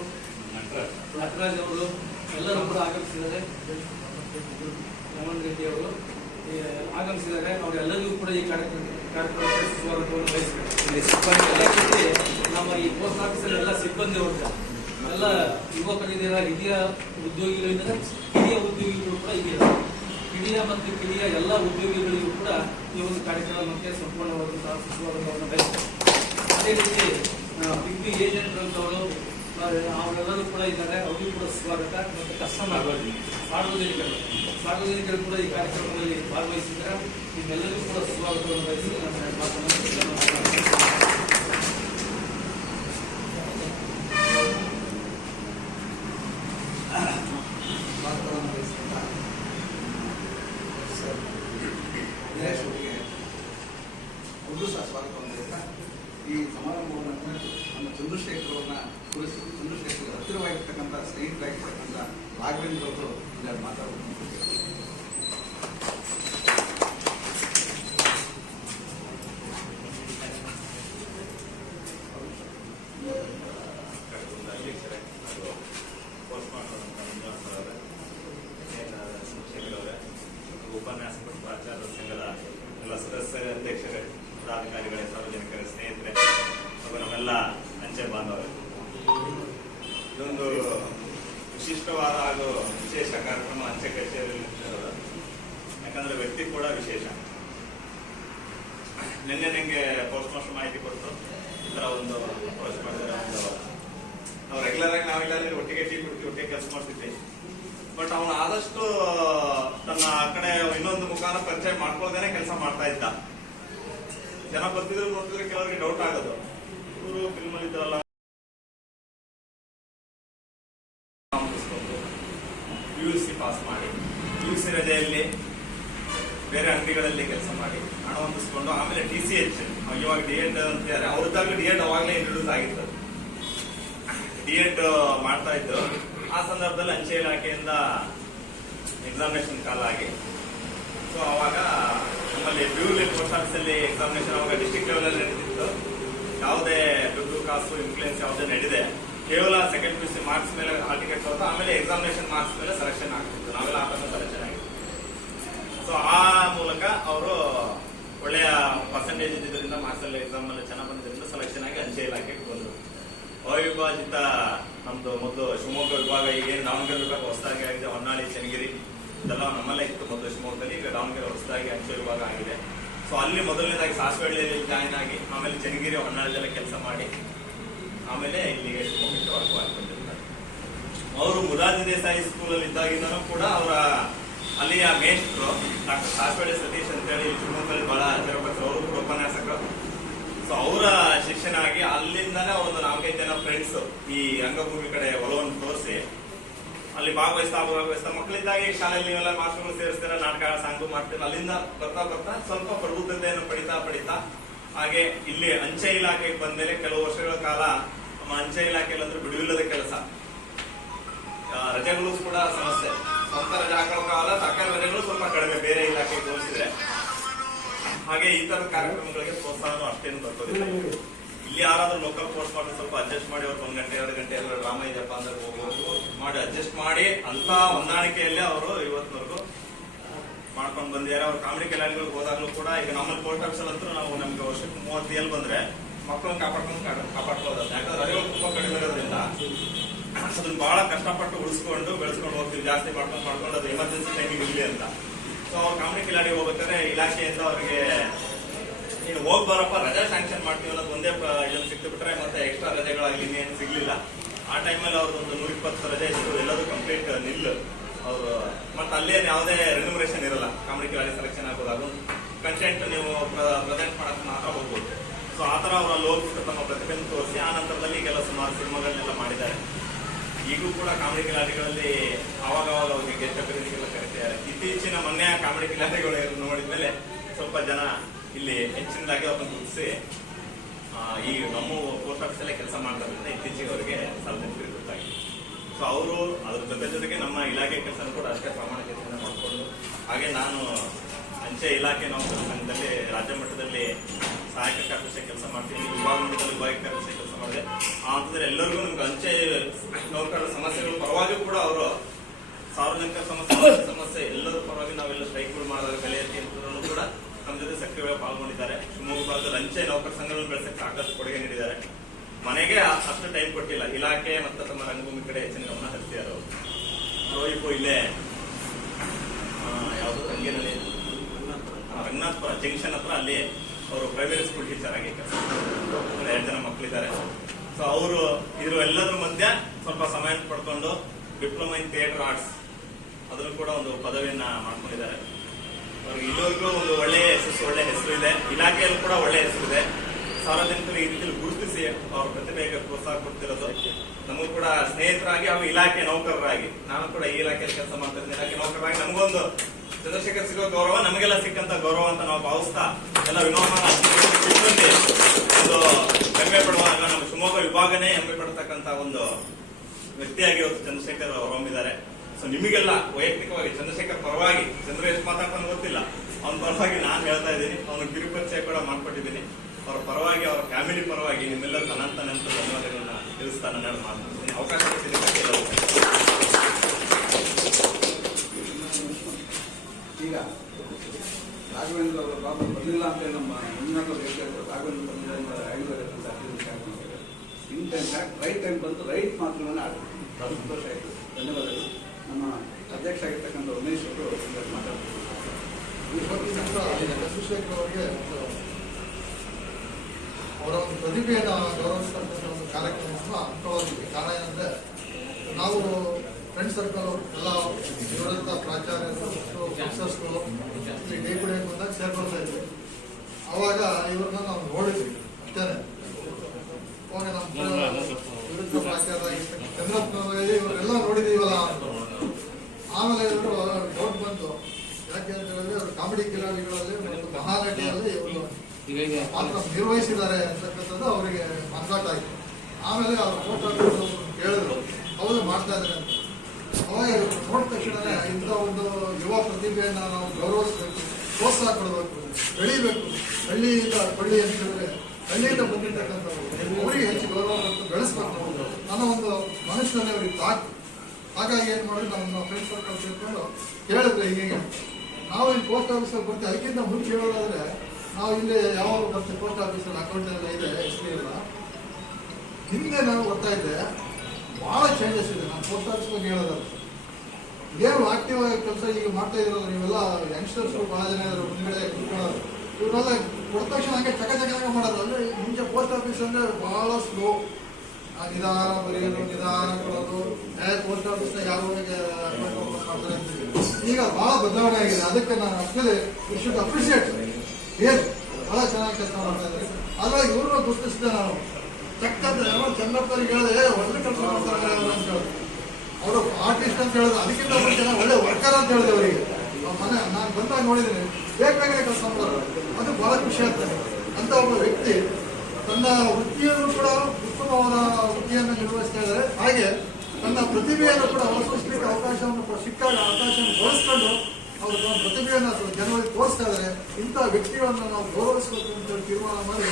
ನಟರಾಜ್. ಅವರು ಎಲ್ಲರೂ ಕೂಡ ಆಗಮಿಸಿದ್ದಾರೆ. ರಮಣ್ ರೆಡ್ಡಿ ಅವರು ಆಗಮಿಸಿದ್ದಾರೆ. ಅವರೆಲ್ಲರಿಗೂ ಕೂಡ ಈ ಕಾರ್ಯಕ್ರಮ ಕಾರ್ಯಕ್ರಮಕ್ಕೆ ಸ್ವಾಗತವನ್ನು ನಮ್ಮ ಈ ಪೋಸ್ಟ್ ಆಫೀಸಲ್ಲಿ ಎಲ್ಲ ಸಿಬ್ಬಂದಿ ವರ್ಗ ಎಲ್ಲ ಯುವಕರಿದ್ದೀರ ಹಿರಿಯ ಉದ್ಯೋಗಿಗಳಿದ್ದಾರೆ ಹಿರಿಯ ಉದ್ಯೋಗಿಗಳು ಕೂಡ ಇದೆಯಲ್ಲ ಹಿರಿಯ ಮತ್ತು ಕಿರಿಯ ಎಲ್ಲ ಉದ್ಯೋಗಿಗಳಿಗೂ ಕೂಡ ಈ ಒಂದು ಕಾರ್ಯಕ್ರಮಕ್ಕೆ ಸಂಪೂರ್ಣವಾದಂತಹ ಸ್ವಾಗತವನ್ನು ಬಯಸ್ತಾರೆ ಅದೇ ರೀತಿ ಬಿಗ್ ಬಿ ಏಜೆಂಟ್ ಅಂತವರು ಅವರೆಲ್ಲರೂ ಕೂಡ ಇದ್ದಾರೆ. ಅವರಿಗೂ ಕೂಡ ಸ್ವಾಗತ ಮತ್ತು ಕಸ್ಟಮರ್ ಸಾರ್ವಜನಿಕರು. ಸಾರ್ವಜನಿಕರು ಕೂಡ ಈ ಕಾರ್ಯಕ್ರಮದಲ್ಲಿ ಭಾಗವಹಿಸಿದ್ದಾರೆ. ನಿಮ್ಮೆಲ್ಲರಿಗೂ ಕೂಡ ಸ್ವಾಗತವನ್ನು ಬಯಸಿ ನಾನು ಮಾತನ್ನು ಸ್ವಾಗತವನ್ನು ಬಯಸುತ್ತಾ ಸರ್ ದಿನೇಶ್ ಅವರಿಗೆ ಅವರು ಸಹ ಸ್ವಾಗತವನ್ನು ಬಯಸ್ತಾ ಈ ಸಮಾರಂಭವನ್ನು ಕುರಿತು ನಮ್ಮ ಚಂದ್ರಶೇಖರ್ ಅವರನ್ನ ಕುರಿತು ಚಂದ್ರಶೇಖರ್ ಹತ್ತಿರವಾಗಿರ್ತಕ್ಕಂಥ ಸ್ನೇಹಿತರಾಗಿರ್ತಕ್ಕಂಥ ರಾಘವೇಂದ್ರ ಅವರು ಇಲ್ಲಿ ಮಾತಾಡಬೇಕು ಕಳೆದ ಅಧ್ಯಕ್ಷರೇ ಹಾಗೂ ಪೋಸ್ಟ್ ಮಾಸ್ಟರ್ ಮಂಜುನಾಥ್ ಸ್ನೇಹಿತರಾದ ಚಂದ್ರಶೇಖರ್ ಅವರೇ ಹಾಗೂ ಉಪನ್ಯಾಸಕರು ಪ್ರಾಚಾರ್ಯರ ಸಂಘದ ಎಲ್ಲ ಸದಸ್ಯರ ಅಧ್ಯಕ್ಷರೇ ಪದಾಧಿಕಾರಿಗಳೇ ಸಾರ್ವಜನಿಕರೇ ಸ್ನೇಹಿತರೆ ಹಾಗೂ ನಮ್ಮೆಲ್ಲ ಅಂಚೆ ಬಾಂಧವರೇ ಇದೊಂದು ವಿಶಿಷ್ಟವಾದ ಹಾಗೂ ವಿಶೇಷ ಕಾರ್ಯಕ್ರಮ ಅಂಚೆ ಕಚೇರಿಯಲ್ಲಿ ನಡೆದಿರೋದು. ಯಾಕಂದ್ರೆ ವ್ಯಕ್ತಿ ಕೂಡ ವಿಶೇಷ ನಿನ್ನೆ ನನಗೆ ಪೋಸ್ಟ್ ಮಾಸ್ಟರ್ ಮಾಹಿತಿ ಕೊಟ್ಟು ಈ ಥರ ಒಂದು ಅಪ್ರೋಚ್ ಮಾಡಿದ್ರೆ ಒಂದು ನಾವು ರೆಗ್ಯುಲರ್ ಆಗಿ ನಾವೆಲ್ಲ ಒಟ್ಟಿಗೆ ಕುಡ್ತೀವಿ ಕೆಲಸ ಮಾಡ್ತಿದ್ದೆ. ಬಟ್ ಅವನು ಆದಷ್ಟು, ತನ್ನ ಆ ಕಡೆ ಇನ್ನೊಂದು ಮುಖಾನ ಪರಿಚಯ ಮಾಡ್ಕೊಳ್ದೇನೆ ಕೆಲಸ ಮಾಡ್ತಾ ಇದ್ದ. ಜನ ಬರ್ತಿದ್ರು ನೋಡ್ತಿದ್ರೆ, ಕೆಲವರಿಗೆ ಡೌಟ್ ಆಗೋದು. ಇವರು ಫಿಲ್ಮಲ್ಲಿ ಇದ್ರಲ್ಲ ಯು ಸಿ ಪಾಸ್ ಮಾಡಿ ಯು ಸಿ ರಜೆಯಲ್ಲಿ ಬೇರೆ ಅಂಗಡಿಗಳಲ್ಲಿ ಕೆಲಸ ಮಾಡಿ ಹಣ ಹೊಂದಿಸ್ಕೊಂಡು ಆಮೇಲೆ ಟಿ ಸಿ ಎಚ್ ಇವಾಗ ಡಿ ಎಡ್ ಅಂತಿದ್ದಾರೆ ಅವ್ರದ್ದಾಗ್ಲೂ ಡಿ ಎಡ್ ಅವಾಗಲೇ ಇಂಟ್ರೊಡ್ಯೂಸ್ ಆಗಿತ್ತು ಡಿ ಎಡ್ ಮಾಡ್ತಾ ಇದ್ದು ಆ ಸಂದರ್ಭದಲ್ಲಿ ಅಂಚೆ ಇಲಾಖೆಯಿಂದ ಎಕ್ಸಾಮಿನೇಷನ್ ಕಾಲ ಆಗಿ ಸೊ ಅವಾಗ ನಮ್ಮಲ್ಲಿ ಪ್ಯೂರ್ಲಿ ಪೋಸ್ಟ್ ಆಫೀಸಲ್ಲಿ ಎಕ್ಸಾಮಿನೇಷನ್ ಅವಾಗ ಡಿಸ್ಟ್ರಿಕ್ಟ್ ಲೆವೆಲಲ್ಲಿ ನಡೀತಿತ್ತು. ಯಾವುದೇ ದುಡ್ಡು, ಕಾಸು ಇನ್ಫ್ಲೂಯೆನ್ಸ್ ಯಾವುದೇ ನಡೆದಿದೆ ಕೇವಲ ಸೆಕೆಂಡ್ ಪಿ ಸಿ ಮಾರ್ಕ್ಸ್ ಮೇಲೆ ಹಾಲ್ ಟಿಕೆಟ್ ಹೋದ ಆಮೇಲೆ ಎಕ್ಸಾಮಿನೇಷನ್ ಮಾರ್ಕ್ಸ್ ಮೇಲೆ ಸೆಲೆಕ್ಷನ್ ಆಗ್ತಿತ್ತು. ನಾವೆಲ್ಲ ಆ ಸೆಲೆಕ್ಷನ್ ಆಗಿತ್ತು ಸೊ ಆ ಮೂಲಕ ಅವರು ಒಳ್ಳೆಯ ಪರ್ಸೆಂಟೇಜ್ ಇದ್ದಿದ್ದರಿಂದ ಮಾರ್ಕ್ಸ್ ಅಲ್ಲಿ ಎಕ್ಸಾಮ್ ಅಲ್ಲಿ ಚೆನ್ನಾಗಿ ಬಂದಿದ್ದರಿಂದ ಸೆಲೆಕ್ಷನ್ ಆಗಿ ಅಂಚೆ ಇಲಾಖೆಗೆ ಬಂದರು. ಅವಿಭಾಜಿತ ನಮ್ಮದು ಮೊದಲು ಶಿವಮೊಗ್ಗ ವಿಭಾಗ ಈಗೇನು ದಾವಣಗೆರೆ ವಿಭಾಗ ಹೊಸದಾಗಿ ಆಗಿದೆ, ಹೊನ್ನಾಳಿ, ಚನ್ನಗಿರಿ ಇದೆಲ್ಲ ನಮ್ಮಲ್ಲೇ ಇತ್ತು ಮೊದಲು ಶಿವಮೊಗ್ಗದಲ್ಲಿ ಈಗ ದಾವಣಗೆರೆ ಹೊಸದಾಗಿ ಅಂಚೆ ವಿಭಾಗ ಆಗಿದೆ. ಸೊ ಅಲ್ಲಿ ಮೊದಲನೇದಾಗಿ ಸಾಸವಳ್ಳಿಯಲ್ಲಿ ಜಾಯ್ನ್ ಆಗಿ, ಆಮೇಲೆ ಚನ್ನಗಿರಿ ಹೊನ್ನಾಳಿಯಲ್ಲ ಕೆಲಸ ಮಾಡಿ, ಆಮೇಲೆ ಇಲ್ಲಿಗೆ ಶಿವಮೊಗ್ಗಕ್ಕೆ ವರ್ಕ್ ಅವರು ಮುರಾರ್ಜಿ ದೇಸಾಯಿ ಸ್ಕೂಲಲ್ಲಿ ಇದ್ದಾಗಿಂದನೂ ಕೂಡ ಅವರ ಅಲ್ಲಿಯ ಮೇಷ್ಟ್ರು ಡಾಕ್ಟರ್ ಸಾಸಿವೆಳ್ಳಿ ಸತೀಶ್ ಅಂತೇಳಿ ಶಿವಮೊಗ್ಗದಲ್ಲಿ ಬಹಳ ಹೆಸರುಪಟ್ಟರು ಅವರು ಕೂಡ ಉಪನ್ಯಾಸಕರು. ಸೊ ಅವರ ಶಿಕ್ಷಣ ಆಗಿ ಅಲ್ಲಿಂದನೇ ಒಂದು ನಾಲ್ಕೈದು ಜನ ಫ್ರೆಂಡ್ಸ್ ಈ ರಂಗಭೂಮಿ ಕಡೆ ಒಲವನ್ನು ತೋರಿಸಿ ಅಲ್ಲಿ ಭಾಗವಹಿಸ್ತಾ ಭಾಗವಹಿಸ್ತಾ ಮಕ್ಕಳಿದ್ದಾಗೆ ಶಾಲೆಯಲ್ಲಿ ನೀವೆಲ್ಲ ಮಾಸ್ಟರ್ಗಳು ಸೇರಿಸ್ತೀರ? ನಾಟಕ, ಸಾಂಗು ಮಾಡ್ತೀರ? ಅಲ್ಲಿಂದ ಬರ್ತಾ ಬರ್ತಾ ಸ್ವಲ್ಪ ಪ್ರಬುದ್ಧತೆಯನ್ನು ಪಡಿತಾ ಪಡಿತಾ, ಹಾಗೆ ಇಲ್ಲಿ ಅಂಚೆ ಇಲಾಖೆಗೆ ಬಂದ್ಮೇಲೆ ಕೆಲವು ವರ್ಷಗಳ ಕಾಲ ನಮ್ಮ ಅಂಚೆ ಇಲಾಖೆಯಲ್ಲಿ ಅಂದ್ರೆ ಬಿಡುವಿಲ್ಲದ ಕೆಲಸ. ರಜೆಗಳು ಕೂಡ ಸಮಸ್ಯೆ. ಸ್ವಂತ ರಜೆ ಹಾಕೊಳ್ಳೋ ಕಾಲ ಸರ್ಕಾರಿ ರಜೆಗಳು ಸ್ವಲ್ಪ ಕಡಿಮೆ. ಬೇರೆ ಇಲಾಖೆಗೆ ತೋರಿಸಿದ್ರೆ ಹಾಗೆ ಈ ತರ ಕಾರ್ಯಕ್ರಮಗಳಿಗೆ ಪ್ರೋತ್ಸಾಹನೂ ಅಷ್ಟೇನು ಬರ್ತದಿಲ್ಲ ಇಲ್ಲಿ ಯಾರಾದ್ರೂ ಲೋಕಲ್ ಕೋರ್ಸ್ ಮಾಡಿ ಸ್ವಲ್ಪ ಅಡ್ಜಸ್ಟ್ ಮಾಡಿ ಅವ್ರು ಒಂದ್ ಗಂಟೆ, ಎರಡು ಗಂಟೆ ಎಲ್ಲ ಡ್ರಾಮಾ ಇದೆಯಪ್ಪ ಅಂದ್ರೆ ಹೋಗ್ಬೋದು ಮಾಡಿ ಅಡ್ಜಸ್ಟ್ ಮಾಡಿ ಅಂತ ಹೊಂದಾಣಿಕೆಯಲ್ಲೇ ಅವರು ಇವತ್ತಿನವರೆಗೂ ಮಾಡ್ಕೊಂಡು ಬಂದಿದ್ದಾರೆ. ಅವ್ರು ಕಾಮಿಡಿ ಕಲಾವಿಗಳಿಗೆ ಹೋದಾಗ್ಲೂ ಕೂಡ ಈಗ ನಮ್ಮಲ್ಲಿ ಪೋಸ್ಟ್ ಆಫೀಸಲ್ಲಿ ಅಂತೂ ನಾವು ನಮ್ಗೆ ವರ್ಷಕ್ಕೆ ಮೂವತ್ತು ಎಲ್ಲಿ ಬಂದ್ರೆ ಮಕ್ಕಳನ್ನ ಕಾಪಾಡ್ಕೊಂಡು ಕಾಪಾಡ್- ಕಾಪಾಡ್ಬೋದು ಯಾಕಂದ್ರೆ ಅರಿವು ತುಂಬಾ ಕಡಿಮೆ ಇರೋದ್ರಿಂದ ಅದನ್ನ ಬಹಳ ಕಷ್ಟಪಟ್ಟು ಉಳಿಸ್ಕೊಂಡು ಬೆಳೆಸ್ಕೊಂಡು ಹೋಗ್ತೀವಿ, ಜಾಸ್ತಿ ಮಾಡ್ಕೊಂಡು ಮಾಡ್ಕೊಂಡು ಅದು ಎಮರ್ಜೆನ್ಸಿ ಟೈಮಿಗೆ ಇರಲಿ ಅಂತ. ಸೊ ಅವ್ರು ಕಾಮಿಡಿ ಕಿಲಾಡಿ ಹೋಗ್ಬೇಕಾದ್ರೆ ಇಲಾಖೆಯಿಂದ ಅವರಿಗೆ ನೀನು ಹೋಗ್ ಬರಪ್ಪ ರಜೆ ಸ್ಯಾಂಕ್ಷನ್ ಮಾಡ್ತೀವಿ ಅನ್ನೋದು ಒಂದೇ ಇದನ್ನು ಸಿಕ್ತು ಬಿಟ್ರೆ ಮತ್ತೆ ಎಕ್ಸ್ಟ್ರಾ ರಜೆಗಳಾಗಲಿ ಇನ್ನೇನು ಸಿಗ್ಲಿಲ್ಲ. ಆ ಟೈಮಲ್ಲಿ ಅವ್ರದ್ದು ಒಂದು ನೂರ ಇಪ್ಪತ್ತು ರಜೆ ಇತ್ತು, ಎಲ್ಲದೂ ಕಂಪ್ಲೀಟ್ ನಿಲ್ಲು. ಅವರು, ಮತ್ತೆ ಅಲ್ಲೇನು ಯಾವುದೇ ರೆನ್ಯುಮರೇಷನ್ ಇರಲ್ಲ. ಕಾಮಿಡಿ ಕಿಲಾಡಿ ಸೆಲೆಕ್ಷನ್ ಆಗೋದು ಅದು ಕಂಟೆಂಟ್ ನೀವು ಪ್ರೆಸೆಂಟ್ ಮಾಡೋಕ್ಕೆ ಮಾತ್ರ ಹೋಗ್ಬೋದು. ಸೊ ಆ ಥರ ಅವರ ಹೋಗ್ಬಿಟ್ಟು ತಮ್ಮ ಪ್ರತಿಭೆಯನ್ನು ತೋರಿಸಿ, ಆ ನಂತರದಲ್ಲಿ ಕೆಲವು ಸುಮಾರು ಸಿನಿಮಾಗಳನ್ನೆಲ್ಲ ಮಾಡಿದ್ದಾರೆ. ಈಗೂ ಕೂಡ ಕಾಮಿಡಿ ಕಿಲಾಡಿಗಳಲ್ಲಿ ಅವಾಗ ಅವಾಗ ಅವ್ರಿಗೆ ಗೆಸ್ಟ್ ಅಭಿನಯಗಳಿಗೆಲ್ಲ ಕರೀತಿದ್ದಾರೆ ಇತ್ತೀಚಿನ ಮೊನ್ನೆ ಕಾಮಿಡಿ ಕ್ಲಾಸಗಳಲ್ಲಿ ನೋಡಿದ ಮೇಲೆ ಸ್ವಲ್ಪ ಜನ ಇಲ್ಲಿ ಹೆಚ್ಚಿನದಾಗಿ ಅವ್ರನ್ನ ಗುರುತಿಸಿ ಈ ನಮ್ಮ ಪೋಸ್ಟ್ ಆಫೀಸಲ್ಲೇ ಕೆಲಸ ಮಾಡ್ತಾರಿಂದ ಇತ್ತೀಚೆಗೆ ಅವರಿಗೆ ಸಲಹೆ ಗೊತ್ತಾಗಿದೆ ಸೊ ಅವರು ಅದ್ರ ಜೊತೆ ಜೊತೆಗೆ ನಮ್ಮ ಇಲಾಖೆ ಕೆಲಸ ಕೂಡ ಅಷ್ಟೇ ಪ್ರಾಮಾಣಿಕತೆಯಿಂದ ಮಾಡಿಕೊಂಡು, ಹಾಗೆ ನಾನು ಅಂಚೆ ಇಲಾಖೆ ನೌಕರ ಸಂಘದಲ್ಲಿ ರಾಜ್ಯ ಮಟ್ಟದಲ್ಲಿ ಸಹಾಯಕ ಕಾರ್ಯದರ್ಶಿ ಕೆಲಸ ಮಾಡ್ತೀನಿ, ವಿಭಾಗ ಮಟ್ಟದಲ್ಲಿ ವಿಭಾಗ ಕಾರ್ಯದರ್ಶಿ ಕೆಲಸ ಮಾಡಿದೆ. ಹಂತದಲ್ಲಿ ಎಲ್ಲರಿಗೂ ನಮ್ಗೆ ಅಂಚೆ ನೌಕರರ ಸಮಸ್ಯೆಗಳ ಪರವಾಗಿ ಕೂಡ ಅವರು ಸಾರ್ವಜನಿಕ ಸಮಸ್ಯೆ ಸಮಸ್ಯೆ ಎಲ್ಲರ ಪರವಾಗಿ ನಾವೆಲ್ಲ ಸ್ಟ್ರೈಕ್ಗಳು ಮಾಡಿದಾಗ ಬೆಲೆ ಅಂತ ಕೂಡ ಜೊತೆ ಸಕ್ರಿಯವಾಗಿ ಪಾಲ್ಗೊಂಡಿದ್ದಾರೆ. ಶಿವಮೊಗ್ಗ ಭಾಗದ ಅಂಚೆ ನೌಕರ ಸಂಘಗಳನ್ನು ಬೆಳೆಸಕ್ಕೆ ಸಾಕಷ್ಟು ಕೊಡುಗೆ ನೀಡಿದ್ದಾರೆ. ಮನೆಗೆ ಅಷ್ಟು ಟೈಮ್ ಕೊಟ್ಟಿಲ್ಲ. ಇಲಾಖೆ ಮತ್ತು ತಮ್ಮ ರಂಗಭೂಮಿ ಕಡೆ ಹೆಚ್ಚಿನ ಗಮನ ಹರಿಸಿದ್ದಾರೆ ಅವರು. ರೋಹಿಪು ಇಲ್ಲೇ ಯಾವುದು ರಂಗೇನಲ್ಲಿ? ರಂಗನಾಥ್ಪುರ, ಜಂಕ್ಷನ್ ಹತ್ರ ಅಲ್ಲಿ ಅವರು ಪ್ರೈಮರಿ ಸ್ಕೂಲ್ ಟೀಚರ್ ಆಗಿ ಎರಡು ಜನ ಮಕ್ಕಳಿದ್ದಾರೆ ಸೊ ಅವರು ಇದ್ರ ಎಲ್ಲದರ ಮಧ್ಯೆ ಸ್ವಲ್ಪ ಸಮಯ ಪಡ್ಕೊಂಡು ಡಿಪ್ಲೊಮಾ ಇನ್ ಥಿಯೇಟರ್ ಆರ್ಟ್ಸ್ ಅದನ್ನು ಕೂಡ ಒಂದು ಪದವಿಯನ್ನ ಮಾಡ್ಕೊಂಡಿದ್ದಾರೆ. ಇಲ್ಲಿವರೆಗೂ ಒಂದು ಒಳ್ಳೆ ಯಶಸ್ಸು, ಒಳ್ಳೆ ಹೆಸರು ಇದೆ. ಇಲಾಖೆಯಲ್ಲೂ ಕೂಡ ಒಳ್ಳೆ ಹೆಸರು ಇದೆ. ಸಾರ್ವಜನಿಕರು ಈ ರೀತಿಯಲ್ಲಿ ಗುರುತಿಸಿ ಅವ್ರ ಪ್ರತಿಭೆಗೆ ಪ್ರೋತ್ಸಾಹ ಕೊಡ್ತಿರೋದು. ನಮಗೂ ಕೂಡ ಸ್ನೇಹಿತರಾಗಿ ಹಾಗೂ ಇಲಾಖೆ ನೌಕರರಾಗಿ, ನಾನು ಕೂಡ ಈ ಇಲಾಖೆಯಲ್ಲಿ ಕೆಲಸ ಮಾಡ್ತಿದ್ದೀನಿ ಇಲಾಖೆ ನೌಕರರಾಗಿ ನಮಗೊಂದು ಚಂದ್ರಶೇಖರ್ ಸಿಗೋ ಗೌರವ, ನಮಗೆಲ್ಲ ಸಿಕ್ಕಂತ ಗೌರವ ಅಂತ ನಾವು ಭಾವಿಸ್ತಾ ಎಲ್ಲ ವಿನೋಮಾನ ಒಂದು ಹೆಮ್ಮೆ ಪಡುವ ನಮ್ಮ ಶಿವಮೊಗ್ಗ ವಿಭಾಗನೇ ಹೆಮ್ಮೆ ಪಡ್ತಕ್ಕಂತ ಒಂದು ವ್ಯಕ್ತಿಯಾಗಿ ಇವತ್ತು ಚಂದ್ರಶೇಖರ್ ಹೊರಹೊಮ್ಮಿದ್ದಾರೆ ಸೊ ನಿಮಗೆಲ್ಲ ವೈಯಕ್ತಿಕವಾಗಿ ಚಂದ್ರಶೇಖರ್ ಪರವಾಗಿ ಚಂದ್ರ ಎಷ್ಟು ಮಾತಾಡ್ತಾನೆ ಗೊತ್ತಿಲ್ಲ. ಅವನ ಪರವಾಗಿ ನಾನು ಹೇಳ್ತಾ ಇದ್ದೀನಿ. ಅವನು ಕಿರುಪರಿಚಯ ಕೂಡ ಮಾಡ್ಕೊಟ್ಟಿದ್ದೀನಿ. ಅವರ ಪರವಾಗಿ, ಅವರ ಫ್ಯಾಮಿಲಿ ಪರವಾಗಿ ನಿಮ್ಮೆಲ್ಲರೂ ಅನಂತ ನಂತರ ಧನ್ಯವಾದಗಳನ್ನ ತಿಳಿಸ್ತಾ ನಾನು ಮಾತಾಡ್ತೀನಿ ಅವಕಾಶ ಈಗ ರಾಘವೇಂದ್ರ ಅವರ ಪಾಪ ಬರಲಿಲ್ಲ ಅಂತ ನಮ್ಮ ಇದ್ರು. ರಾಘವೇಂದ್ರ. ಇಂಥ ಟೈಮ್ ರೈಟ್ ಟೈಮ್ ಬಂದು ರೈಟ್ ಆಯಿತು. ಧನ್ಯವಾದಗಳು. ನಮ್ಮ ಅಧ್ಯಕ್ಷ ಆಗಿರ್ತಕ್ಕಂಥ ಉಮೇಶ್ ಅವರು ಮಾತಾಡ್ತಾರೆ ಚಂದ್ರಶೇಖರ್ ಅವರಿಗೆ ಅವರ ಒಂದು ಪ್ರತಿಭೆಯನ್ನು ಗೌರವಿಸ್ತಕ್ಕಂಥ ಒಂದು ಕಾರ್ಯಕ್ರಮವನ್ನು ಹಮ್ಮಿಕೊಳ್ಳೋದಿದೆ ಕಾರಣ ಏನಂದ್ರೆ ನಾವು ಫ್ರೆಂಡ್ ಸರ್ಕಲ್ ಎಲ್ಲ ಇವರಂತ ಪ್ರಾಚಾರ್ಯರು ಅಂತ ಪ್ರೊಫೆಸರ್ಸ್ಗಳು ಈ ಡೇ ಟು ಡೇ ಬಂದಾಗ ಸೇರ್ಕೊಳ್ತಾ ಇದ್ವಿ. ಅವಾಗ ಇವ್ರನ್ನ ನಾವು ನೋಡಿದ್ವಿ ಅಷ್ಟೇ ಅವಾಗ ನಮ್ಮ ವಿರುದ್ಧ ಪ್ರಾಚಾರ್ಯ ಚಂದ್ರಪ್ಪನವರೇ ಇವರೆಲ್ಲ ನೋಡಿದೀವಲ್ಲ ಅಂತ. ಆಮೇಲೆ ಇವರು ಡೌಟ್ ಬಂತು. ಯಾಕೆ ಅಂತ ಹೇಳಿದ್ರೆ ಅವರು ಕಾಮಿಡಿ ಕಿಲಾಡಿಗಳಲ್ಲಿ ಮತ್ತು ಮಹಾನಟಿಯಲ್ಲಿ ಇವರು ಪಾತ್ರ ನಿರ್ವಹಿಸಿದ್ದಾರೆ ಅಂತಕ್ಕಂಥದ್ದು ಅವರಿಗೆ ಮನಸಾಟ ಆಯ್ತು ಆಮೇಲೆ ಅವ್ರ ಫೋಟೋ ಕೇಳಿದ್ರು ಹೌದು ಮಾಡ್ತಾ ಇದ್ದಾರೆ ಅಂತ. ಅವಾಗ ನೋಡಿದ ತಕ್ಷಣ ಇಂಥ ಒಂದು ಯುವ ಪ್ರತಿಭೆಯನ್ನು ನಾವು ಗೌರವಿಸಬೇಕು ಪ್ರೋತ್ಸಾಹ ಕೊಡಬೇಕು ಬೆಳಿಬೇಕು ಹಳ್ಳಿಯಿಂದ ಬಳ್ಳಿ ಅಂತ ಹೇಳಿದ್ರೆ ಹಳ್ಳಿಯಿಂದ ಬಂದಿರ್ತಕ್ಕಂಥವ್ರು. ಅವರಿಗೆ ಹೆಚ್ಚು ಗೌರವ ಬೆಳೆಸ್ಬೇಕು. ನನ್ನ ಅನ್ನೋ ಒಂದು ಮನಸ್ಸಿನಲ್ಲಿ ಅವ್ರಿಗೆ ತಾಕು. ಹಾಗಾಗಿ ಏನು ಮಾಡಿ ನಮ್ಮ ಫ್ರೆಂಡ್ಸ್ ಸರ್ಕಲ್ ಸೇರ್ಕೊಂಡು ಹೇಳಿದ್ರೆ ಹೀಗೆ ನಾವು ಇಲ್ಲಿ ಪೋಸ್ಟ್ ಆಫೀಸಲ್ಲಿ ಬರ್ತೀವಿ. ಅದಕ್ಕಿಂತ ಮುಂಚೆ ಹೇಳೋದಾದ್ರೆ, ನಾವು ಇಲ್ಲಿ ಯಾವಾಗ ಬರ್ತೀವಿ. ಪೋಸ್ಟ್ ಆಫೀಸಲ್ಲಿ ಅಕೌಂಟ್ ಎಲ್ಲ ಇದೆ, ಹೆಸರು ಇಲ್ಲ. ಹಿಂದೆ ನಾನು ಬರ್ತಾ ಇದ್ದೆ. ಭಾಳ ಚೇಂಜಸ್ ಇದೆ. ನಾನು ಪೋಸ್ಟ್ ಆಫೀಸ್ ಬಗ್ಗೆ ಹೇಳೋದಾದ್ರೆ. ಏನು ಆಕ್ಟಿವ್ ಆಗಿ ಕೆಲಸ ಈಗ ಮಾಡ್ತಾ ಇದ್ರಲ್ಲ ನೀವೆಲ್ಲ ಯಂಗ್ಸ್ಟರ್ಸ್ ಭಾಳ ಜನ ಇದ್ದಾರೆ ಮುಂದ್ಗಡೆ ಕುತ್ಕೊಳ್ಳೋದು ಇವರೆಲ್ಲ ಕೊಟ್ಟ ತಕ್ಷಣ ಹಂಗೆ ಚಕ ಚಕ ಮಾಡೋದು. ಅಂದರೆ ಮುಂಚೆ ಪೋಸ್ಟ್ ಆಫೀಸ್ ಅಂದರೆ ಭಾಳ ಸ್ಲೋ ನಿಧಾನ ಬರೆಯೋದು ನಿಧಾನ ಕೊಡೋದು. ಪೋಸ್ಟ್ ಆಫೀಸ್ನ ಯಾರು ಮಾಡ್ತಾರೆ. ಈಗ ಭಾಳ ಬದಲಾವಣೆ ಆಗಿದೆ. ಅದಕ್ಕೆ ನಾನು ಅಷ್ಟೇ ವಿ ಶುಡ್ ಅಪ್ರಿಷಿಯೇಟ್ ಏನು? ಭಾಳ ಚೆನ್ನಾಗಿ ಕೆಲಸ ಮಾಡ್ತಾ ಇದ್ದಾರೆ. ಅದ್ರಾಗ ಇವ್ರನ್ನ ಗುರುತಿಸಿದೆ ನಾನು. ಚಕ್ಕಂತ ಚಂದ್ರಪ್ಪರಿಗೆ ಹೇಳಿದೆ ಒಳ್ಳೆ ಕೆಲಸ ಮಾಡ್ತಾರೆ ಅಂತ ಹೇಳಿದ್ರು ಅವರು ಆರ್ಟಿಸ್ಟ್ ಅಂತ ಹೇಳಿದ್ರು ಅದಕ್ಕಿಂತ ಜನ ಒಳ್ಳೆ ವರ್ಕರ್ ಅಂತ ಹೇಳಿದೆ ಅವರಿಗೆ. ಅವ್ರ ಮನೆ, ನಾನು ಬಂದಾಗ ನೋಡಿದ್ದೀನಿ. ಬೇಗನೆ ಕೆಲಸ ಮಾಡ್ತಾರೆ. ಅದು ಬಹಳ ಖುಷಿ ಆಗ್ತದೆ. ಅಂತ ಒಬ್ಬ ವ್ಯಕ್ತಿ ತನ್ನ ವೃತ್ತಿಯನ್ನು ಕೂಡ ಉತ್ತಮವಾದ ವೃತ್ತಿಯನ್ನು ನಿರ್ವಹಿಸ್ತಾ ಇದ್ದಾರೆ. ಹಾಗೆ ತನ್ನ ಪ್ರತಿಭೆಯನ್ನು ಕೂಡ ಹೊರಸೂಸಲಿಕ್ಕೆ ಅವಕಾಶವನ್ನು ಸಿಕ್ಕಾಗ ಅವಕಾಶವನ್ನು ಬಳಸ್ಕೊಂಡು ಅವರು ತಮ್ಮ ಪ್ರತಿಭೆಯನ್ನು ಜನರಿಗೆ ತೋರಿಸ್ತಾ ಇದ್ದಾರೆ. ಇಂಥ ವ್ಯಕ್ತಿಗಳನ್ನು ನಾವು ಗೌರವಿಸಬೇಕು ಅಂತ ಹೇಳಿ ತೀರ್ಮಾನ ಮಾಡಿ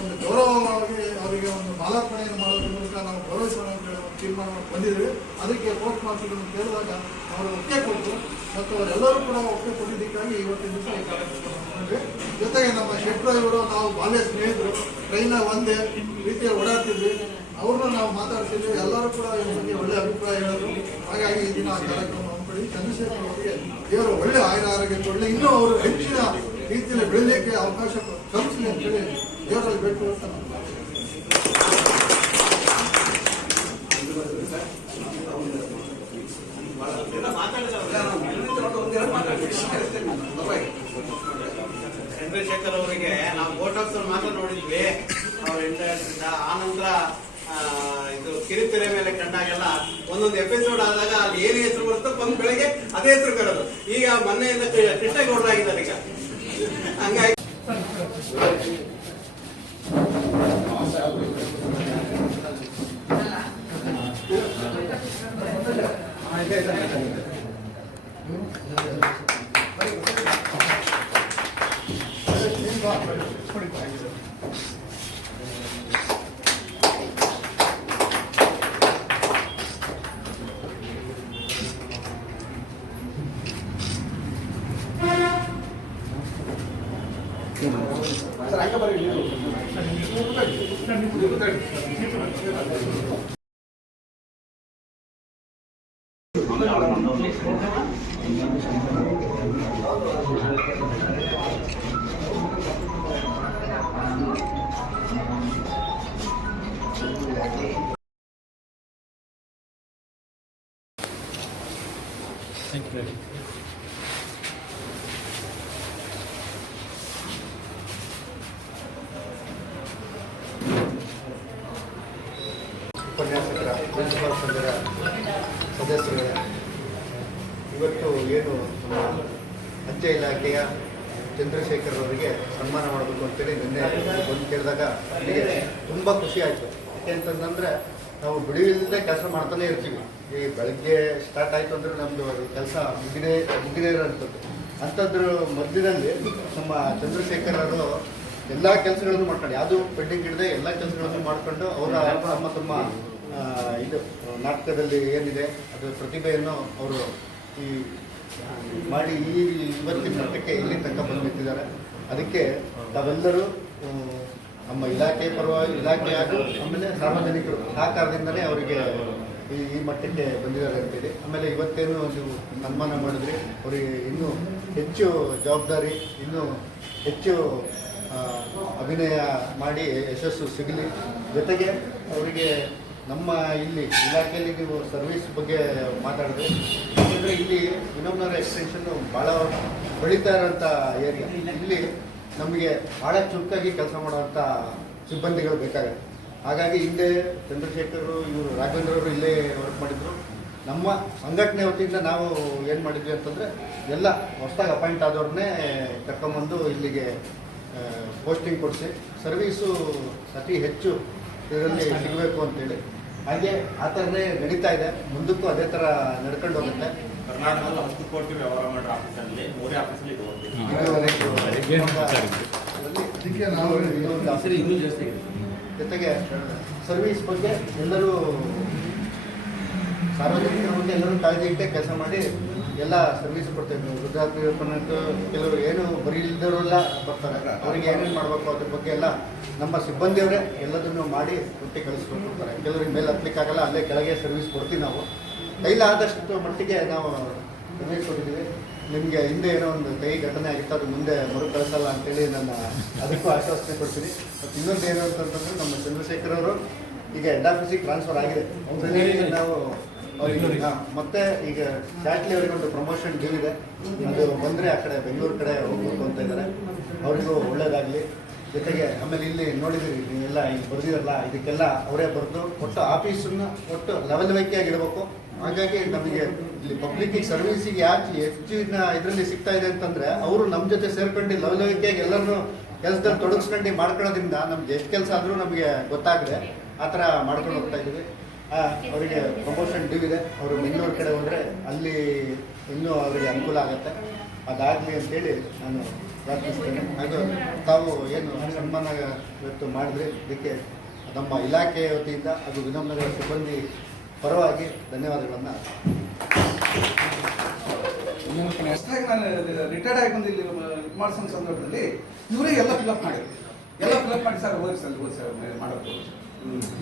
ಒಂದು ಗೌರವವಾಗಿ ಅವರಿಗೆ ಒಂದು ಮಾಲಾರ್ಪಣೆಯನ್ನು ಮಾಡೋದ್ರ ಮೂಲಕ ನಾವು ಗೌರವಿಸೋಣ ಅಂತ ಹೇಳಿ ಒಂದು ತೀರ್ಮಾನವನ್ನು ಬಂದಿದ್ದೀವಿ ಅದಕ್ಕೆ ಕೋರ್ಟ್ ಮಾರ್ಷಲ್ಗಳನ್ನು ಕೇಳಿದಾಗ ಅವರು ಒಪ್ಪಿಗೆ ಕೊಟ್ಟರು. ಮತ್ತು ಅವರೆಲ್ಲರೂ ಕೂಡ ಒಪ್ಪಿಗೆ ಕೊಟ್ಟಿದ್ದಕ್ಕಾಗಿ ಟ್ರೈನ ಒಂದೇ ರೀತಿಯಲ್ಲಿ ಓಡಾಡ್ತಿದ್ವಿ. ಅವ್ರನ್ನ ನಾವು ಮಾತಾಡ್ತಿದ್ವಿ. ಎಲ್ಲರೂ ಕೂಡ ಬಗ್ಗೆ ಒಳ್ಳೆ ಅಭಿಪ್ರಾಯ ಹೇಳೋದು ಹಾಗಾಗಿ ಈ ದಿನ ಕಾರ್ಯಕ್ರಮ ಹಮ್ಮಿಕೊಳ್ಳಿ. ಚಂದ್ರಶೇಖರ್ ಅವರಿಗೆ ದೇವರು ಒಳ್ಳೆ ಆಯ್ದ ಆರೋಗ್ಯ ಕೊಡಲಿ. ಇನ್ನೂ ಅವರು ಹೆಚ್ಚಿನ ರೀತಿಯಲ್ಲಿ ಬೆಳೀಲಿಕ್ಕೆ ಅವಕಾಶ ಕಲ್ಪಿಸಲಿ ಅಂತೇಳಿ ದೇವರಲ್ಲಿ ಬೇಕು ಅಂತ ನಾನು ಚಂದ್ರಶೇಖರ್ ಅವರಿಗೆ ನಾವು ಅಲ್ಲಿ ಮಾತ್ರ ನೋಡಿದ್ವಿ. ಅವ್ರ ಇಂಟರ್ನೆಟ್ ಆ ನಂತರ ಆ, ಇದು ಕಿರುತೆರೆ ಮೇಲೆ ಕಂಡಾಗೆಲ್ಲ ಒಂದೊಂದು ಎಪಿಸೋಡ್ ಆದಾಗ ಅಲ್ಲಿ ಏನೇ ಹೆಸರು ಬರುತ್ತೋ ಬಂದ್ ಬೆಳಗ್ಗೆ ಅದೇ ಹೆಸರು ಕರೋದು ಈಗ ಮೊನ್ನೆಯಿಂದ ಕೃಷ್ಣಗೌಡರಾಗಿದ್ದಾರೆ ಈಗ. ಹಂಗಾಗಿ ಉಪನ್ಯಾಸಕರ ಸಂಘದ ಸದಸ್ಯರೇ ಇವತ್ತು ಏನು ಅಂಚೆ ಇಲಾಖೆಯ ಚಂದ್ರಶೇಖರ್ ಅವರಿಗೆ ಸನ್ಮಾನ ಮಾಡಬೇಕು ಅಂತೇಳಿ ನಿನ್ನೆ ಬಂದು ಕೇಳಿದಾಗ ನನಗೆ ತುಂಬ ಖುಷಿ ಆಯಿತು. ಯಾಕೆ ಅಂತಂದ್ರೆ ನಾವು ಬಿಡುವಿಲ್ಲದೆ ಕೆಲಸ ಮಾಡ್ತಾನೆ ಇರ್ತೀವಿ. ಈ ಬೆಳಗ್ಗೆ ಸ್ಟಾರ್ಟ್ ಆಯಿತು ಅಂದರೆ ನಮ್ಮದು ಕೆಲಸ ಮುಗಿದೇ ಮುಗಿದೇ ಇರೋಂಥದ್ದು. ಅಂಥದ್ರ ಮಧ್ಯದಲ್ಲಿ ನಮ್ಮ ಚಂದ್ರಶೇಖರ್ ಅವರು ಎಲ್ಲ ಕೆಲಸಗಳನ್ನು ಮಾಡ್ಕೊಂಡು ಯಾವುದು ಪೆಂಡಿಂಗ್ ಇಡದೆ ಎಲ್ಲ ಕೆಲಸಗಳನ್ನು ಮಾಡಿಕೊಂಡು ಅವರ ತಮ್ಮ ತಮ್ಮ ಇದು, ನಾಟಕದಲ್ಲಿ ಏನಿದೆ, ಅದರ ಪ್ರತಿಭೆಯನ್ನು ಅವರು ಈ ಮಾಡಿ ಈ ಇವತ್ತಿನ ಮಟ್ಟಕ್ಕೆ ಇಲ್ಲಿ ತಕ್ಕ ಬಂದು ನಿಂತಿದ್ದಾರೆ ಅದಕ್ಕೆ ತಾವೆಲ್ಲರೂ ನಮ್ಮ ಇಲಾಖೆ ಪರವಾಗಿ, ಇಲಾಖೆ ಹಾಗೂ ಆಮೇಲೆ ಸಾರ್ವಜನಿಕರು, ಸಹಕಾರದಿಂದಲೇ ಅವರಿಗೆ ಈ ಈ ಮಟ್ಟಕ್ಕೆ ಬಂದಿದ್ದಾರೆ ಅಂತೇಳಿ. ಆಮೇಲೆ ಇವತ್ತೇನು ನೀವು ಸನ್ಮಾನ ಮಾಡಿದ್ರಿ, ಅವರಿಗೆ ಇನ್ನೂ ಹೆಚ್ಚು ಜವಾಬ್ದಾರಿ, ಇನ್ನೂ ಹೆಚ್ಚು ಅಭಿನಯ ಮಾಡಿ ಯಶಸ್ಸು ಸಿಗಲಿ. ಜೊತೆಗೆ ಅವರಿಗೆ ನಮ್ಮ ಇಲ್ಲಿ ಇಲಾಖೆಯಲ್ಲಿ ನೀವು ಸರ್ವಿಸ್ ಬಗ್ಗೆ ಮಾತಾಡಿದ್ರೆ, ಯಾಕಂದರೆ ಇಲ್ಲಿ ವಿನಮ್ನರ ಎಕ್ಸ್ಟೆನ್ಷನ್ನು ಭಾಳ ಬೆಳೀತಾ ಇರೋಂಥ ಏರಿಯಾ ಇಲ್ಲಿ ನಮಗೆ ಭಾಳ ಚುರುಕಾಗಿ ಕೆಲಸ ಮಾಡೋವಂಥ ಸಿಬ್ಬಂದಿಗಳು ಬೇಕಾಗುತ್ತೆ. ಹಾಗಾಗಿ ಹಿಂದೆ ಚಂದ್ರಶೇಖರ್ ಇವರು, ರಾಘವೇಂದ್ರ ಅವರು ಇಲ್ಲೇ ವರ್ಕ್ ಮಾಡಿದ್ರು. ನಮ್ಮ ಸಂಘಟನೆ ವತಿಯಿಂದ ನಾವು ಏನು ಮಾಡಿದ್ವಿ ಅಂತಂದರೆ, ಎಲ್ಲ ಹೊಸದಾಗಿ ಅಪಾಯಿಂಟ್ ಆದವ್ರನ್ನೇ ಕರ್ಕೊಂಬಂದು ಇಲ್ಲಿಗೆ ಪೋಸ್ಟಿಂಗ್ ಕೊಡಿಸಿ. ಸರ್ವೀಸು ಅತಿ ಹೆಚ್ಚು ಇದರಲ್ಲಿ ಸಿಗಬೇಕು ಅಂತೇಳಿ. ಹಾಗೆ ಆ ಥರನೇ ನಡೀತಾ ಇದೆ. ಮುಂದಕ್ಕೂ ಅದೇ ಥರ ನಡ್ಕೊಂಡು ಹೋಗುತ್ತೆ. ಕರ್ನಾಟಕದಲ್ಲಿ ಹತ್ತು ಕೋಟಿ ವ್ಯವಹಾರ ಮಾಡೋ ಆಫೀಸಲ್ಲಿ ಮೂರೇ ಆಫೀಸಲ್ಲಿ ಇದು ಇದು ಅದಕ್ಕೆ ನಾವು ಇದು. ಒಂದು ಜೊತೆಗೆ ಸರ್ವಿಸ್ ಬಗ್ಗೆ ಎಲ್ಲರೂ ಸಾರ್ವಜನಿಕರ ಬಗ್ಗೆ ಎಲ್ಲರೂ ಕಾಳಜಿ ಇಟ್ಟೆ ಕೆಲಸ ಮಾಡಿ ಎಲ್ಲ ಸರ್ವಿಸ್ ಕೊಡ್ತೇವೆ ವೃದ್ಧಾಪ್ಯ ಕೆಲವರು ಏನು ಬರೀ ಇಲ್ದವರೆಲ್ಲ ಬರ್ತಾರೆ. ಅವರಿಗೆ ಏನೇನು ಮಾಡಬೇಕು ಅದ್ರ ಬಗ್ಗೆ ಎಲ್ಲ ನಮ್ಮ ಸಿಬ್ಬಂದಿಯವರೇ ಎಲ್ಲದನ್ನು ಮಾಡಿ ಕೊಟ್ಟು ಕಳಿಸ್ಕೊಡ್ತಾರೆ ಕೆಲವರಿಗೆ ಮೇಲೆ ಹತ್ಲಿಕ್ಕಾಗಲ್ಲ ಅಲ್ಲೇ ಕೆಳಗೆ ಸರ್ವಿಸ್ ಕೊಡ್ತೀವಿ ನಾವು. ಕೈಲಾದಷ್ಟು ಮಟ್ಟಿಗೆ ನಾವು ಸರ್ವಿಸ್ ಕೊಟ್ಟಿದ್ದೀವಿ. ನಿಮಗೆ ಹಿಂದೆ ಏನೋ ಒಂದು ಕೈ ಘಟನೆ ಆಗಿತ್ತು ಅದು ಮುಂದೆ ಮರು ಕಳಿಸಲ್ಲ ಅಂತೇಳಿ ನನ್ನ ಅದಕ್ಕೂ ಆಶ್ವಾಸನೆ ಕೊಡ್ತೀನಿ. ಮತ್ತು ಇನ್ನೊಂದು ಏನು ಅಂತಂತಂದ್ರೆ ನಮ್ಮ ಚಂದ್ರಶೇಖರ್ ಅವರು ಈಗ ಹೆಡ್ ಆಫೀಸಿಗೆ ಟ್ರಾನ್ಸ್ಫರ್ ಆಗಿದೆ. ನಾವು ಮತ್ತೆ ಈಗ ಸ್ಯಾಟ್ಲಿ ಅವರಿಗೆ ಒಂದು ಪ್ರಮೋಷನ್ ಡ್ಯೂ ಇದೆ. ಅದು ಬಂದರೆ ಆ ಕಡೆ ಬೆಂಗಳೂರು ಕಡೆ ಹೋಗ್ಬೇಕು ಅಂತ ಇದ್ದಾರೆ. ಅವರಿಗೂ ಒಳ್ಳೇದಾಗಲಿ. ಜೊತೆಗೆ ಆಮೇಲೆ ಇಲ್ಲಿ ನೋಡಿದಿರಿ ಎಲ್ಲ ಈಗ ಬರ್ದಿರಲ್ಲ, ಇದಕ್ಕೆಲ್ಲ ಅವರೇ ಬರೆದು ಒಟ್ಟು ಆಫೀಸನ್ನ ಒಟ್ಟು ಲೆವೆಲ್ ವೈಕಿಯಾಗಿ ಇಡಬೇಕು ಹಾಗಾಗಿ ನಮಗೆ ಇಲ್ಲಿ ಪಬ್ಲಿಕ್ಕಿಗೆ ಸರ್ವಿಸಿಗೆ ಯಾಕೆ ಹೆಚ್ಚಿನ ಇದರಲ್ಲಿ ಸಿಗ್ತಾ ಇದೆ ಅಂತಂದ್ರೆ, ಅವರು ನಮ್ಮ ಜೊತೆ ಸೇರ್ಕೊಂಡು ಲೆವೆಲ್ ವೈಕಿಯಾಗಿ ಎಲ್ಲರನ್ನೂ ಕೆಲಸದಲ್ಲಿ ತೊಡಗಿಸ್ಕೊಂಡು ಮಾಡ್ಕೊಳ್ಳೋದ್ರಿಂದ ನಮ್ಗೆ ಎಷ್ಟು ಕೆಲಸ ಆದರೂ ನಮಗೆ ಗೊತ್ತಾಗಿದೆ. ಆ ಥರ ಮಾಡ್ಕೊಂಡು ಹೋಗ್ತಾ ಇದ್ದೀವಿ. ಅವರಿಗೆ ಪ್ರಮೋಷನ್ ಡ್ಯೂ ಇದೆ. ಅವರು ಬೆಂಗಳೂರು ಕಡೆ ಹೋದರೆ ಅಲ್ಲಿ ಇನ್ನೂ ಅವರಿಗೆ ಅನುಕೂಲ ಆಗುತ್ತೆ. ಅದಾಗಲಿ ಅಂತೇಳಿ ನಾನು ಪ್ರಾರ್ಥಿಸ್ತೇನೆ. ಹಾಗೂ ತಾವು ಏನು ಸನ್ಮಾನ ಇವತ್ತು ಮಾಡಿದ್ರಿ ಇದಕ್ಕೆ ನಮ್ಮ ಇಲಾಖೆಯ ವತಿಯಿಂದ ಹಾಗೂ ವಿನಮ್ರಗಳ ಸಿಬ್ಬಂದಿ ಪರವಾಗಿ ಧನ್ಯವಾದಗಳನ್ನು ನಾನು ರಿಟೈರ್ಡ್ ಆಗಿ ಬಂದು ಇಲ್ಲಿ ಇದು ಮಾಡಿಸೋ ಸಂದರ್ಭದಲ್ಲಿ ಇವರೇ ಎಲ್ಲ ಫಿಲಪ್ ಮಾಡಿದ್ರು. ಎಲ್ಲ ಫಿಲಪ್ ಮಾಡಿ ಸರ್ ಹೋಗಿ ಸರ್ ಹೋಗಿ ಸರ್ ಮಾಡೋದು.